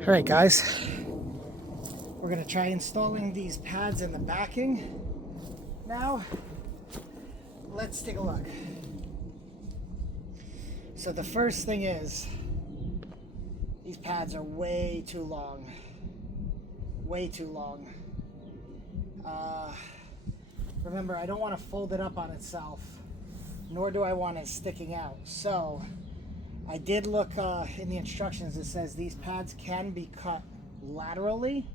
All right, guys, we're gonna try installing these pads in the backing. Now, let's take a look. So the first thing is, these pads are way too long. Way too long. Remember, I don't want to fold it up on itself, nor do I want it sticking out. So I did look in the instructions. It says these pads can be cut laterally.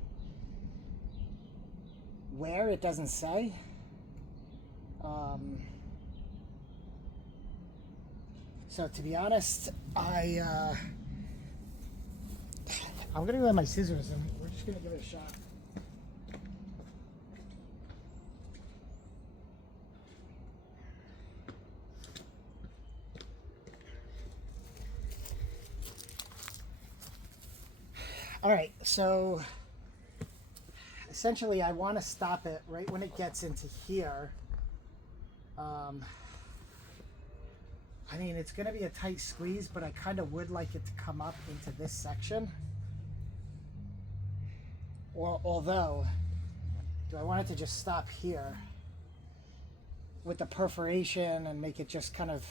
Where, it doesn't say. So to be honest, I'm gonna go with my scissors and we're just gonna give it a shot. All right, so essentially I want to stop it right when it gets into here. I mean, it's going to be a tight squeeze, but I kind of would like it to come up into this section. Or although, do I want it to just stop here with the perforation and make it just kind of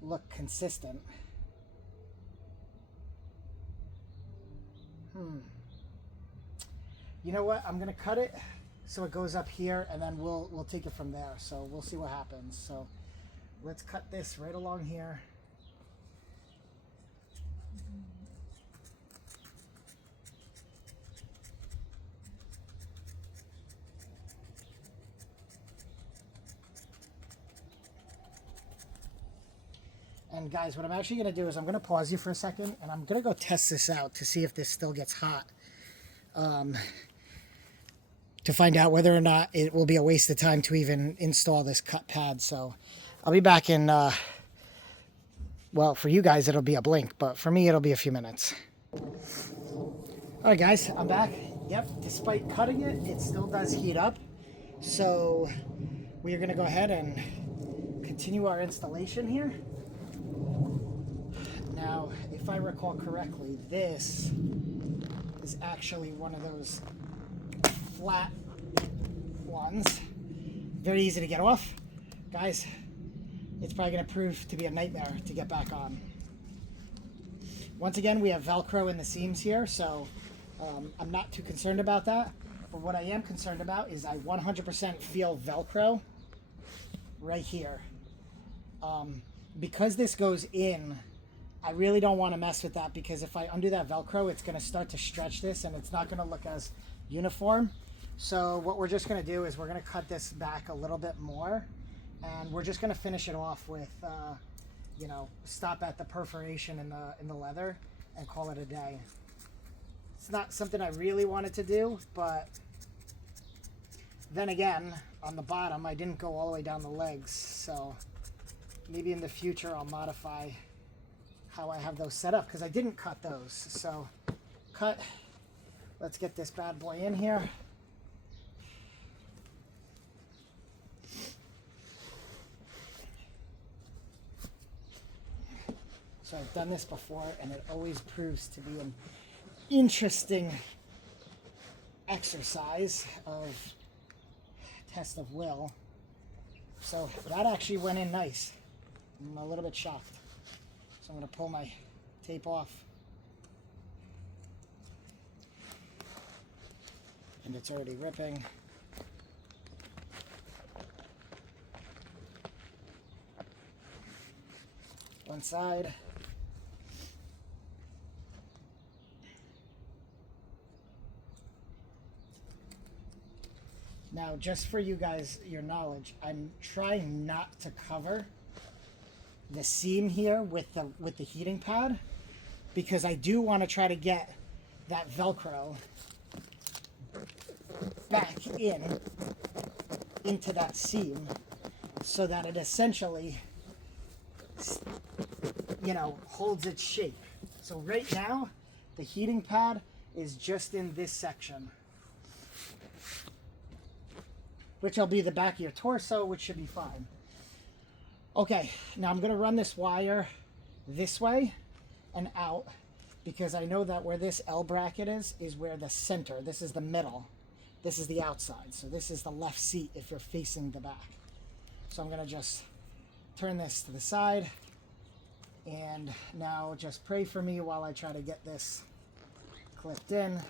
look consistent? You know what? I'm gonna cut it so it goes up here, and then we'll take it from there. So we'll see what happens. So let's cut this right along here. And guys, what I'm actually gonna do is I'm gonna pause you for a second, and I'm gonna go test this out to see if this still gets hot. To find out whether or not it will be a waste of time to even install this cut pad. So I'll be back in, well, for you guys it'll be a blink, but for me it'll be a few minutes. All right, guys, I'm back. Yep, despite cutting it, it still does heat up. So we are gonna go ahead and continue our installation here. Now, if I recall correctly, this is actually one of those flat ones. Very easy to get off. Guys, it's probably going to prove to be a nightmare to get back on. Once again, we have Velcro in the seams here, so I'm not too concerned about that. But what I am concerned about is I 100% feel Velcro right here. Because this goes in, I really don't want to mess with that, because if I undo that Velcro, it's going to start to stretch this and it's not going to look as uniform. So what we're just going to do is we're going to cut this back a little bit more, and we're just going to finish it off with, you know, stop at the perforation in the leather and call it a day. It's not something I really wanted to do, but then again, on the bottom, I didn't go all the way down the legs. So maybe in the future I'll modify how I have those set up, because I didn't cut those. So cut. Let's get this bad boy in here. So I've done this before, and it always proves to be an interesting exercise of test of will. So that actually went in nice. I'm a little bit shocked. So I'm going to pull my tape off. And it's already ripping. One side. Now, just for you guys, your knowledge, I'm trying not to cover the seam here with the heating pad, because I do want to try to get that Velcro back into that seam, so that it essentially, you know, holds its shape. So right now, the heating pad is just in this section, which will be the back of your torso, which should be fine. Okay, now I'm going to run this wire this way and out, because I know that where this L bracket is where the center, this is the middle, this is the outside. So this is the left seat if you're facing the back. So I'm going to just turn this to the side, and now just pray for me while I try to get this clipped in.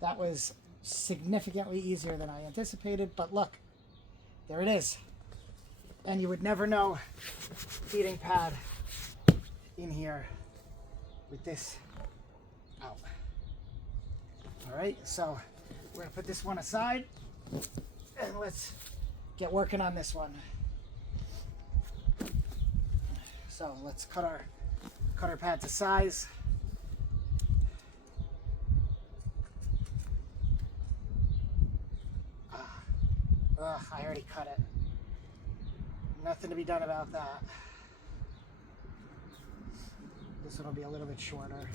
That was significantly easier than I anticipated, but look, there it is. And you would never know heating pad in here with this out. All right, so we're gonna put this one aside and let's get working on this one. So let's cut our pad to size. Ugh, I already cut it. Nothing to be done about that. This one will be a little bit shorter.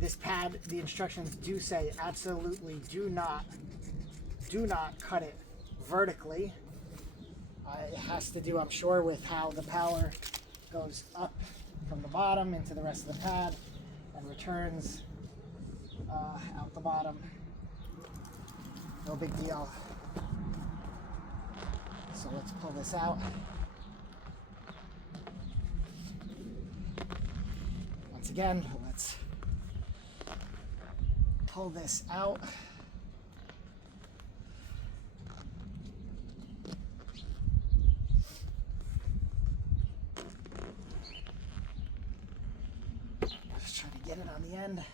This pad, the instructions do say absolutely do not cut it vertically. It has to do, I'm sure, with how the power goes up from the bottom into the rest of the pad and returns out the bottom. No big deal. So let's pull this out. Once again, let's pull this out. Just try to get it on the end.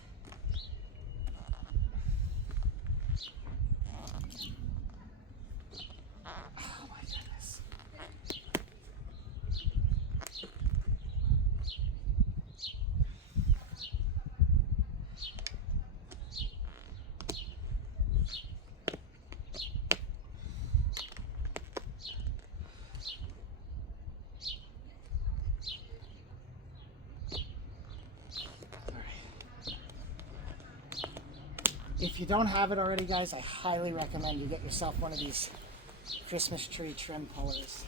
If you don't have it already, guys, I highly recommend you get yourself one of these Christmas tree trim pullers.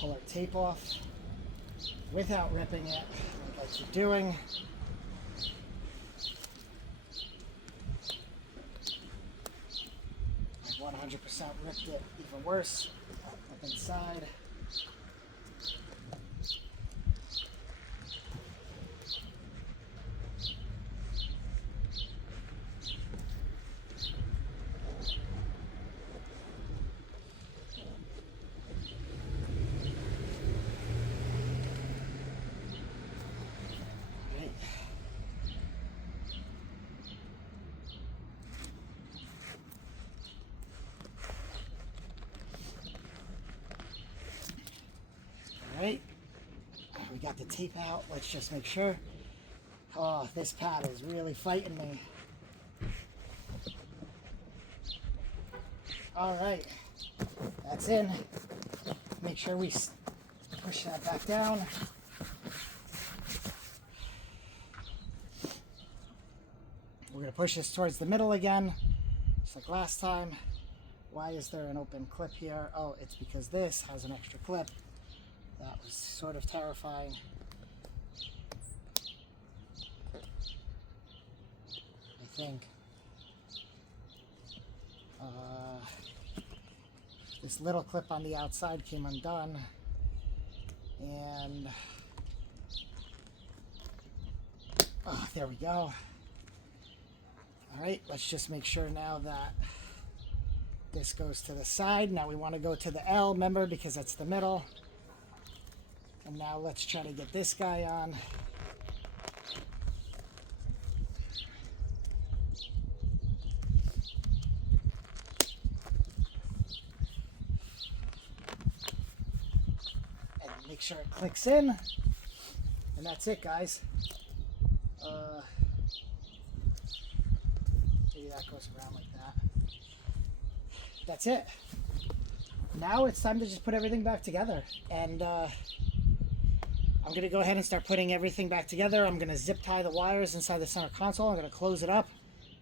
Pull our tape off without ripping it, like you're doing. I've 100% ripped it even worse up inside. Alright, we got the tape out. Let's just make sure. Oh, this pad is really fighting me. Alright, that's in. Make sure we push that back down. We're going to push this towards the middle again, just like last time. Why is there an open clip here? Oh, it's because this has an extra clip. That was sort of terrifying. I think. This little clip on the outside came undone. And there we go. Alright, let's just make sure now that this goes to the side. Now we want to go to the L, remember, because that's the middle. And now let's try to get this guy on. sure it clicks in. And that's it, guys. Maybe that goes around like that. That's it. Now it's time to just put everything back together. And I'm going to go ahead and start putting everything back together. I'm going to zip tie the wires inside the center console. I'm going to close it up,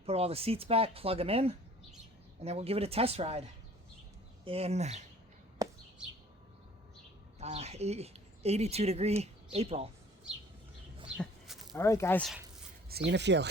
put all the seats back, plug them in, and then we'll give it a test ride in 82-degree April. All right, guys. See you in a few.